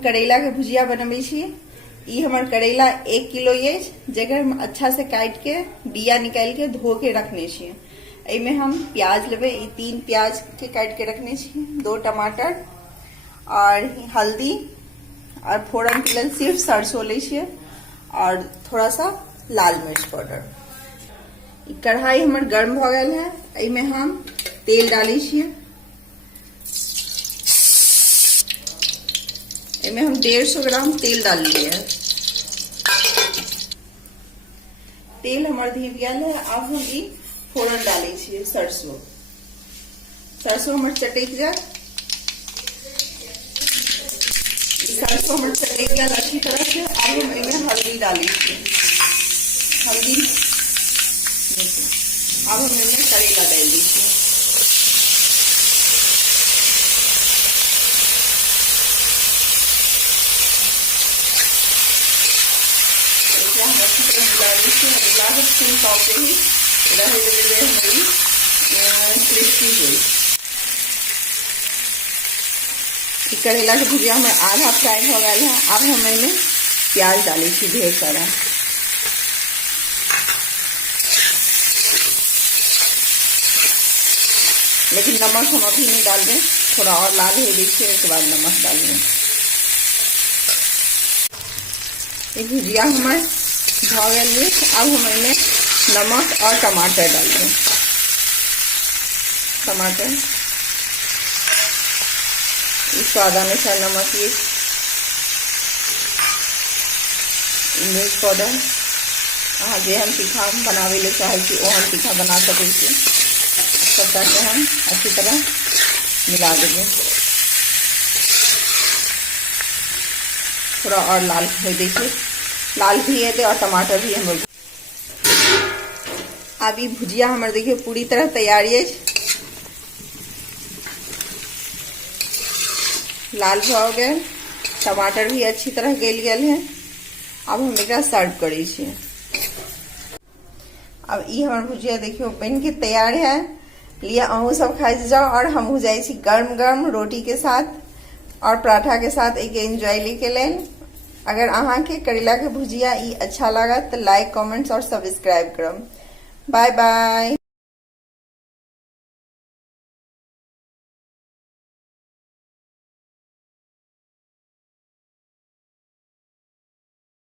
करेला के भुजिया बनबै छियै। ई हमर करेला 1 किलो अछि, जकर हम अच्छा से काट के बिया निकाल के धो के रखने छियै। एमे हम प्याज लेबै, 3 प्याज के काट के रखने छियै, 2 टमाटर और हल्दी और फोरन के लेल सिर्फ सरसों ले छियै और थोड़ा सा लाल मिर्च पाउडर। कढ़ाई हमर गर्म भ गेल है, एमे हम तेल डाली छियै। एमे हम 150 ग्राम तेल डालिए। तेल हमर धीप गेल है, अब हम ई फोरन डाले छियै सरसों। सरसों हमर चटक जाए, सरसों हमर चटक गेल अच्छी तरह से। अब हम एमे हल्दी डाली छियै, हल्दी। अब हम एमे करेला डाल दी छियै। हम अच्छी तरह मिला लीजिए, मिला के सिम पाव पे ही रहे हुए हमारी क्रिस्पी हुई। करेला के भुजिया में आधा फ्राई हो गया है। अब हम इनमें प्याज डाली थी ढेर सारा। लेकिन नमक हम अभी नहीं डाल दें, थोड़ा और लाल हो देखिए, उसके बाद नमक डाल दें। ये भुजिया हमारे भ गए। अब हम इनमें नमक और टमाटर डाल दें। टमाटर स्वाद अनुसार नमक, ये मिर्च पाउडर। अहाँ जे हम तीखा बनावे ले चाहे छी वो हम तीखा बना सके छी। सबटा के हम अच्छी तरह मिला देंगे। थोड़ा और लाल हो देखिए, लाल भी है और टमाटर भी हम। अब ये भुजिया हमारे देखिए पूरी तरह तैयार है। लाल हो गए, टमाटर भी अच्छी तरह गल गए हैं। अब हम एक सर्व करे छियै। अब ये हमारे भुजिया देखियो बन के तैयार है। लिए अहू सब खाई जाओ और हमहू जाए छी गर्म गर्म रोटी के साथ और पराठा के साथ एक एंजॉय लेके लेल। अगर अहाँ के करेला के भुजिया ई अच्छा लगा तो लाइक, कमेंट्स और सब्सक्राइब करम। Bye bye.